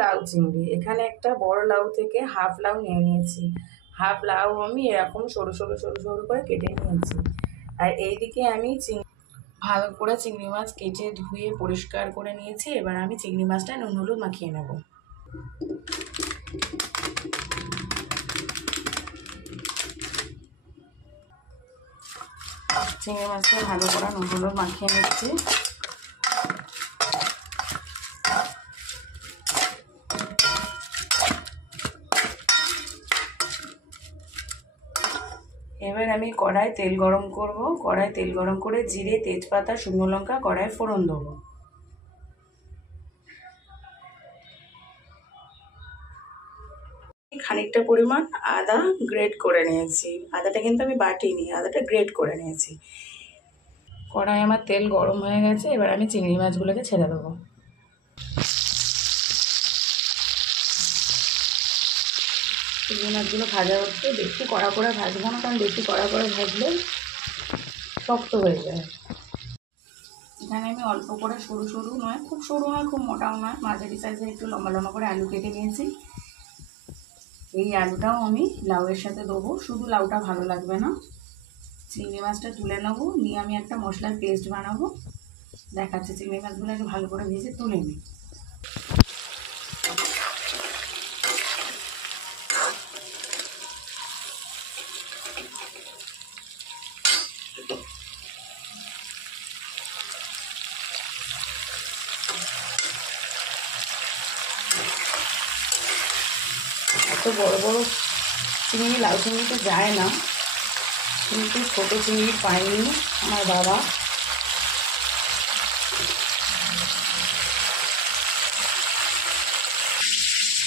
লাউ চিংড়ি। এখানে একটা বড় লাউ থেকে হাফ লাউ নিয়ে নিয়েছি। হাফ লাউ আমি এরকম সরু সরু সরু সরু করে কেটে নিয়েছি। আর এইদিকে আমি ভালো করে চিংড়ি মাছ কেটে ধুয়ে পরিষ্কার করে নিয়েছি। এবার আমি চিংড়ি মাছটা নুন হলুদ মাখিয়ে নেব। চিংড়ি মাছটা ভালো করে নুন হলুদ মাখিয়ে নিচ্ছি। এবার আমি কড়াই তেল গরম করব। কড়াই তেল গরম করে জিরে, তেজপাতা, শুকনো লঙ্কা কড়াই ফোড়ন দেবো। খানিকটা পরিমাণ আদা গ্রেট করে নিয়েছি। আদাটা কিন্তু আমি বাটিনি, আদাটা গ্রেট করে নিয়েছি। কড়াই আমার তেল গরম হয়ে গেছে। এবার আমি চিংড়ি মাছগুলোকে ছেড়ে দেবো। চিংড়ি মাছগুলো ভাজা হচ্ছে। বেশি কড়া করে ভাজবো না, কারণ বেশি কড়া করে ভাজলে শক্ত হয়ে যায়। এখানে আমি অল্প করে সরু সরু নয়, খুব সরু নয় খুব মোটাও নয়, মাঝারি সাইজের একটু লম্বা লম্বা করে আলু কেটে নিয়েছি। এই আলুটাও আমি লাউয়ের সাথে দেবো। শুধু লাউটা ভালো লাগবে না। চিংড়ি মাছটা তুলে নেবো, নিয়ে আমি একটা মশলার পেস্ট বানাবো। দেখাচ্ছে, চিংড়ি মাছগুলোকে ভালো করে ভেজে তুলে নিই। এত বড় বড় চিংড়ি লাউ চিংড়িতে যায় না, কিন্তু ছোটো চিংড়ি পাইনি আমার বাবা।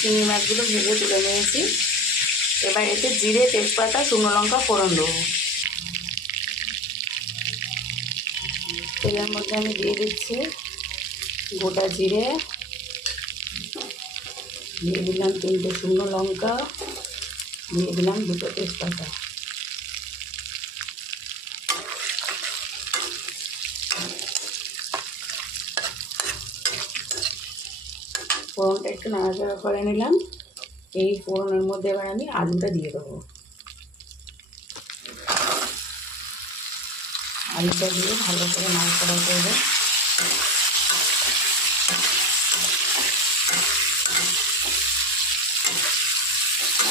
চিংড়ি মাছগুলো ভেজে তুলে নিয়েছি। এবার এতে জিরে, তেজপাতা, শুকনো লঙ্কা ফোড়ন দেবো। তেলের মধ্যে আমি দিয়ে দিচ্ছি গোটা জিরে, দিয়ে দিলাম 3টে শুকনো লঙ্কা, দিয়ে দিলাম 2টো তেজপাতা। ফোড়নটা একটু নাড়াচাড়া করে নিলাম। এই ফোড়নের মধ্যে এবার আমি আলুটা দিয়ে দেবো। আলুটা দিয়ে ভালো করে নাড়াচাড়া করবো।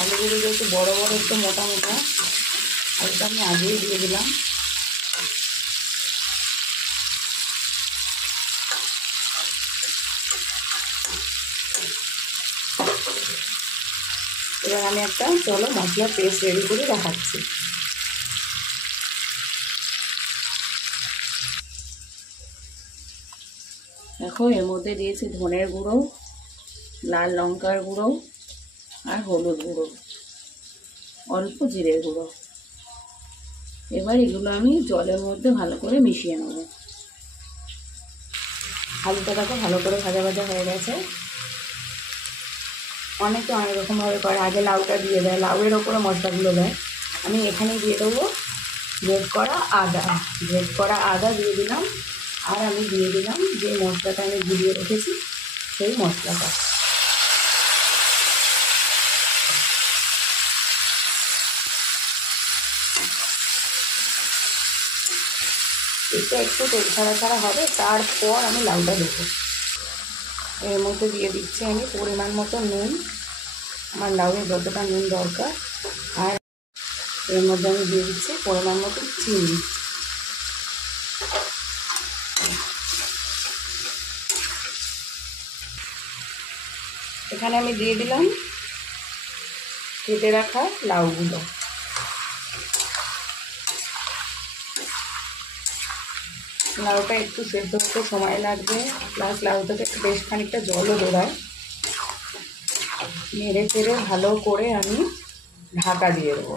আলুগুলো যেহেতু বড় বড় একটু মোটা মোটা, আলুটা আমি আগেই দিয়ে দিলাম। এবার আমি একটা মশলা পেস্ট রেডি করে দেখাচ্ছি। দেখো, এর মধ্যে দিয়েছি ধনের গুঁড়ো, লাল লঙ্কার গুঁড়ো আর হলুদ গুঁড়ো, অল্প জিরের গুঁড়ো। এবার এগুলো আমি জলের মধ্যে ভালো করে মিশিয়ে নেব। আলুটা দেখো ভালো করে ভাজা ভাজা হয়ে গেছে। অনেকে অনেক রকমভাবে করে, আগে লাউটা দিয়ে দেয়, লাউয়ের ওপরে মশলাগুলো দেয়। আমি এখানে দিয়ে দেবো গ্রেট করা আদা। গ্রেট করা আদা দিয়ে দিলাম। আর আমি দিয়ে দিলাম যে মশলাটা আমি গুলিয়ে রেখেছি সেই মশলাটা। এটা একটু তেল ছাড়া ছাড়া হবে, তারপর আমি লাউটা দেবো। এর মধ্যে দিয়ে দিচ্ছি আমি পরিমাণ মতো নুন, আমার লাউয়ে যতটা নুন দরকার। আর এর মধ্যে আমি দিয়ে দিচ্ছি পরিমাণ মতো চিনি। এখানে আমি দিয়ে দিলাম কেটে রাখা লাউগুলো। লাউটা একটু সেদ্ধ হতে সময় লাগবে, প্লাস লাউ থেকে একটু বেশ খানিকটা জলও বেরোয়। নেড়ে চেড়ে ভালো করে আমি ঢাকা দিয়ে দেবো।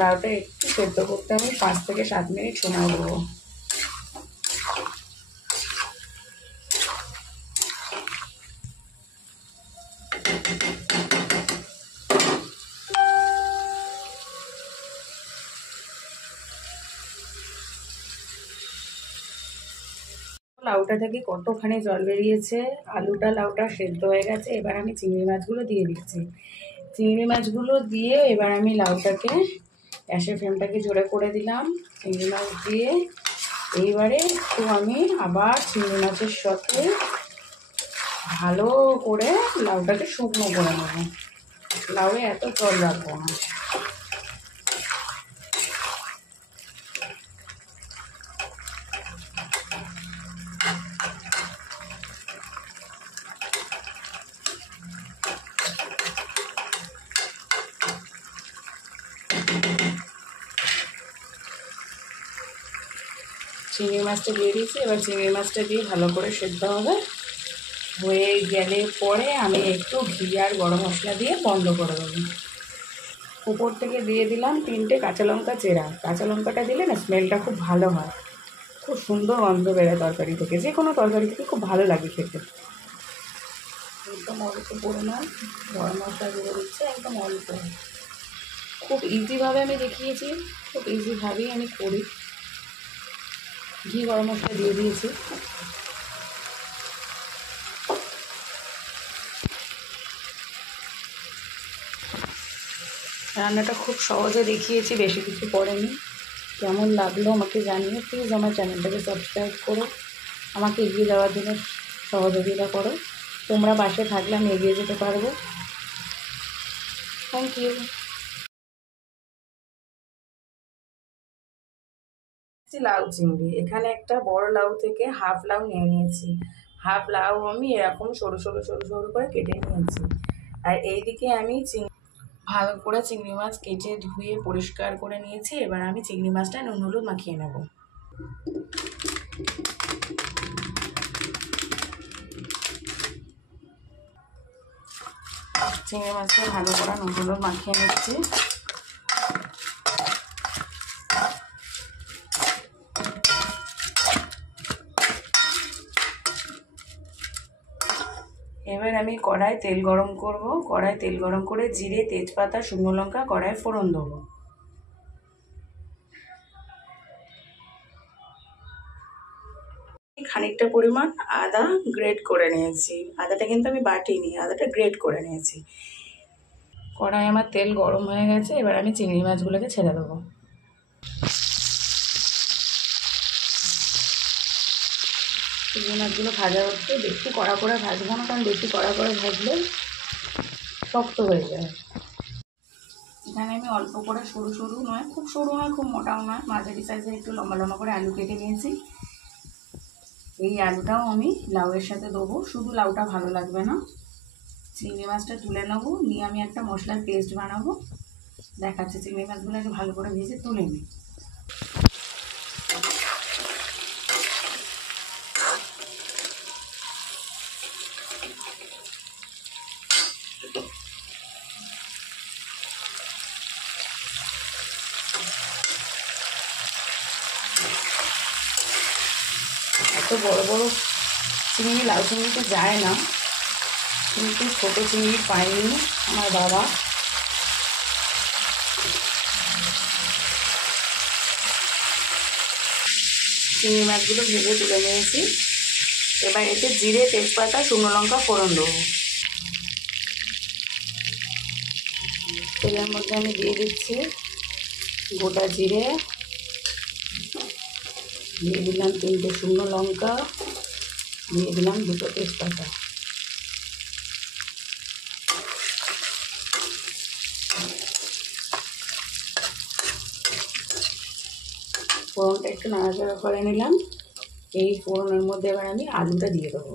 লাউটা একটু সেদ্ধ করতে আমি 5 থেকে 7 মিনিট সময় দেবো। লাউ লাউটা থেকে কতখানি জল বেরিয়েছে। আলুটা লাউটা সেদ্ধ হয়ে গেছে। এবার আমি চিংড়ি মাছগুলো দিয়ে দিচ্ছি। চিংড়ি মাছগুলো দিয়ে এবার আমি লাউটাকে গ্যাসের ফ্লেমটাকে জোরে করে দিলাম। চিংড়ি মাছ দিয়ে এইবারে একটু আমি আবার চিংড়ি মাছের সাথে ভালো করে লাউটাকে শুকনো করে নেবো। লাউয়ে এত জল রাখবো না। চিংড়ি মাছটা দিয়ে দিয়েছি। এবার চিংড়ি মাছটা দিয়ে ভালো করে সেদ্ধ হবে। হয়ে গেলে পরে আমি একটু ঘি আর গরম মশলা দিয়ে বন্ধ করে দেবো। উপর থেকে দিয়ে দিলাম 3টে কাঁচা লঙ্কা চেরা। কাঁচা লঙ্কাটা দিলে না স্মেলটা খুব ভালো হয়, খুব সুন্দর গন্ধ বেরোয় তরকারি থেকে, যে কোনো তরকারি থেকে খুব ভালো লাগে খেতে। একদম অল্প পরিমাণ গরম মশলা দিয়ে দিচ্ছে, একদম অল্প। খুব ইজিভাবে আমি দেখিয়েছি, খুব ইজিভাবেই আমি করি। ঘি গরম মশলা দিয়ে দিয়েছি। রান্নাটা খুব সহজে দেখিয়েছি, বেশি কিছু পড়েনি। কেমন লাগলো আমাকে জানিয়ে প্লিজ আমার চ্যানেলটাকে সাবস্ক্রাইব করো, আমাকে এগিয়ে যাওয়ার জন্য সহযোগিতা করো। তোমরা পাশে থাকলে আমি এগিয়ে যেতে পারবো। Thank you. লাউ চিংড়ি, এখানে একটা বড় লাউ থেকে হাফ লাউ নিয়ে নিয়েছি। হাফ লাউ আমি এরকম সরু সরু সরু সরু করে কেটে নিয়েছি। আর এইদিকে আমি ভালো করে চিংড়ি মাছ কেটে ধুয়ে পরিষ্কার করে নিয়েছি। এবার আমি চিংড়ি মাছটা নুন হলুদ মাখিয়ে নেব। চিংড়ি মাছটা ভালো করে নুন হলুদ মাখিয়ে নিচ্ছি। এবার আমি কড়াই তেল গরম করব। কড়াই তেল গরম করে জিরে, তেজপাতা, শুকনো লঙ্কা কড়াই ফোড়ন দেবো। খানিকটা পরিমাণ আদা গ্রেট করে নিয়েছি। আদাটা কিন্তু আমি বাটিনি, আদাটা গ্রেট করে নিয়েছি। কড়াই আমার তেল গরম হয়ে গেছে। এবার আমি চিংড়ি মাছগুলোকে ছেড়ে দেবো। চিংড়ি মাছগুলো ভাজা হচ্ছে। বেশি কড়া করে ভাজবো না, কারণ বেশি কড়া করে ভাজলে শক্ত হয়ে যায়। এখানে আমি অল্প করে সরু সরু নয়, খুব সরু নয় খুব মোটাও নয়, মাঝারি সাইজের একটু লম্বা লম্বা করে আলু কেটে নিয়েছি। এই আলুটাও আমি লাউয়ের সাথে দেবো। শুধু লাউটা ভালো লাগবে না। চিংড়ি মাছটা তুলে নেবো, নিয়ে আমি একটা মশলার পেস্ট বানাবো। দেখাচ্ছি। চিংড়ি মাছগুলোকে ভালো করে ভেজে তুলে নিই। এত বড় বড় চিংড়ি লাউ চিংড়িতে যায় না, কিন্তু ছোটো চিংড়ি পাইনি আমার বাবা। চিংড়ি মাছগুলো ভেজে তুলে নিয়েছি। এবার এতে জিরে, তেজপাতা, শুকনো লঙ্কা ফোড়ন দেবো। তেলের মধ্যে আমি দিয়ে দিচ্ছি গোটা জিরে, দিয়ে দিলাম 3টে শুকনো লঙ্কা, দিয়ে দিলাম 2টো তেজপাতা। ফোড়নটা একটু নাড়াচাড়া করে নিলাম। এই ফোড়নের মধ্যে এবার আমি আলুটা দিয়ে দেবো।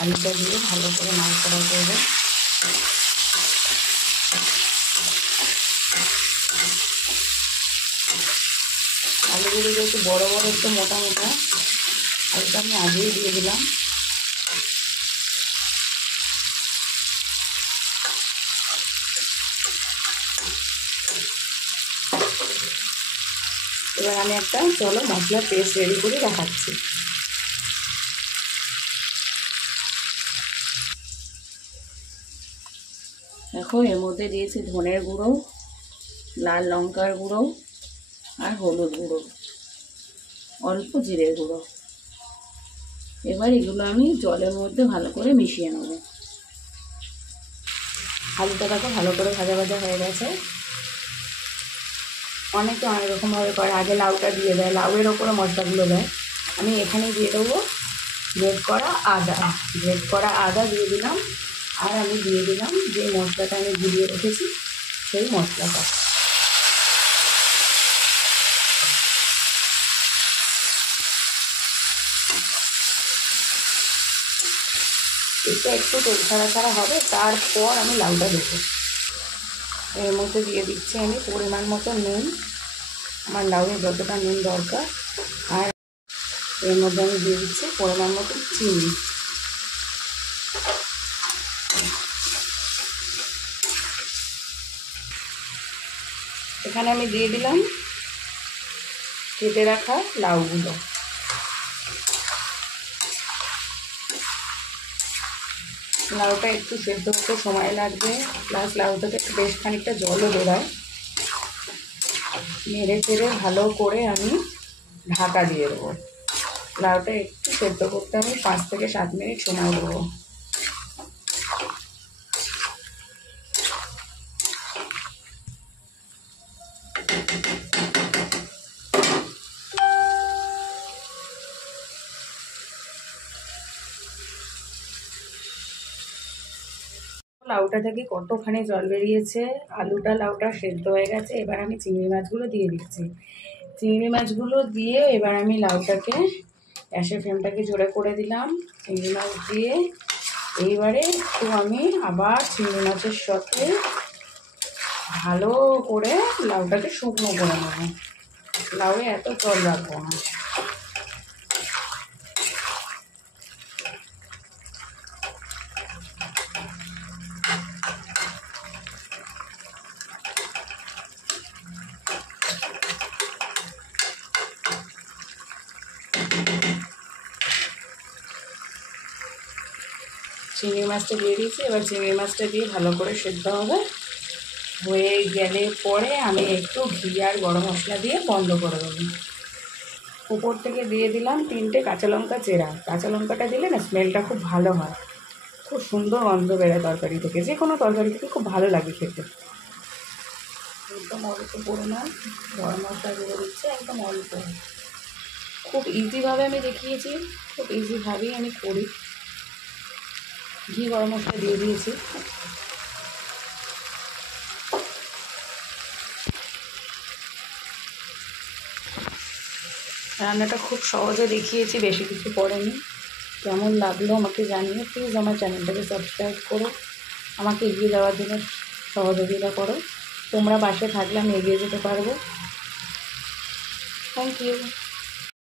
আলুটা দিয়ে ভালো করে নাড়াচাড়া করবো। আলুগুলো যেহেতু বড়ো বড়ো একটু মোটা মোটা, আলুটা আমি আগেই দিয়ে দিলাম। এবার আমি একটা মশলার পেস্ট রেডি করে দেখাচ্ছি। দেখো, এর মধ্যে দিয়েছি ধনের গুঁড়ো, লাল লঙ্কার গুঁড়ো আর হলুদ গুঁড়ো। অল্প জিরে গুঁড়ো। এবার এগুলো আমি জলের মধ্যে ভালো করে মিশিয়ে নেব। আলুটা দেখো ভালো করে ভাজা ভাজা হয়ে গেছে। অনেকে অনেক রকমভাবে করে, আগে লাউটা দিয়ে দেয়, লাউয়ের ওপরে মশলাগুলো দেয়। আমি এখানে দিয়ে দেবো গ্রেট করা আদা দিয়ে দিলাম। আর আমি দিয়ে দিলাম যে মশলাটা আমি গুলিয়ে রেখেছি সেই মশলাটা। এটা একটু তেল ছাড়া ছাড়া হবে, তারপর আমি লাউটা দেবো। এর মধ্যে দিয়ে দিচ্ছি আমি পরিমাণ মতো নুন, আমার লাউয়ে যতটা নুন দরকার। আর এর মধ্যে আমি দিয়ে দিচ্ছি পরিমাণ মতো চিনি। এখানে আমি দিয়ে দিলাম কেটে রাখা লাউগুলো। লাউটা একটু সেদ্ধ হতে সময় লাগবে, প্লাস লাউটাতে একটু বেশ খানিকটা জলও বেরোয়। নেড়ে চেড়ে ভালো করে আমি ঢাকা দিয়ে দেবো। লাউটা একটু সেদ্ধ করতে আমি 5 থেকে 7 মিনিট সময় দেবো। লাউটা থেকে কতখানি জল বেরিয়েছে, লাউটা সেদ্ধ হয়ে গেছে। এবার আমি চিংড়ি মাছগুলো দিয়ে দিচ্ছি। চিংড়ি মাছগুলো দিয়ে এবার আমি লাউটাকে, গ্যাসের ফ্লেমটাকে জোরে করে দিলাম। চিংড়ি মাছ দিয়ে এইবারে একটু আমি আবার চিংড়ি মাছের সাথে ভালো করে লাউটাকে শুকনো করে নেবো। লাউয়ে এত জল রাখবো না। চিংড়ি মাছটা দিয়ে দিয়েছি। এবার চিংড়ি মাছটা দিয়ে ভালো করে সেদ্ধ হবে। হয়ে গেলে পরে আমি একটু ঘি আর গরম মশলা দিয়ে বন্ধ করে দেবো। উপর থেকে দিয়ে দিলাম 3টে কাঁচা লঙ্কা চেরা। কাঁচা লঙ্কাটা দিলে না স্মেলটা খুব ভালো হয়, খুব সুন্দর গন্ধ বেরোয় তরকারি থেকে, যে কোনো তরকারি থেকে খুব ভালো লাগে খেতে। একদম অল্প পরিমাণ গরম মশলা দিয়ে দিচ্ছে, একদম অল্প। খুব ইজিভাবে আমি দেখিয়েছি, খুব ইজিভাবেই আমি করি। ঘি গরম মশলা দিয়ে দিয়েছি। রান্নাটা খুব সহজে দেখিয়েছি, বেশি কিছু পড়েনি। কেমন লাগলো আমাকে জানিয়ে প্লিজ আমার চ্যানেলটাকে সাবস্ক্রাইব করো, আমাকে এগিয়ে যাওয়ার জন্য সহযোগিতা করো। তোমরা পাশে থাকলে আমি এগিয়ে যেতে পারবো। Thank you.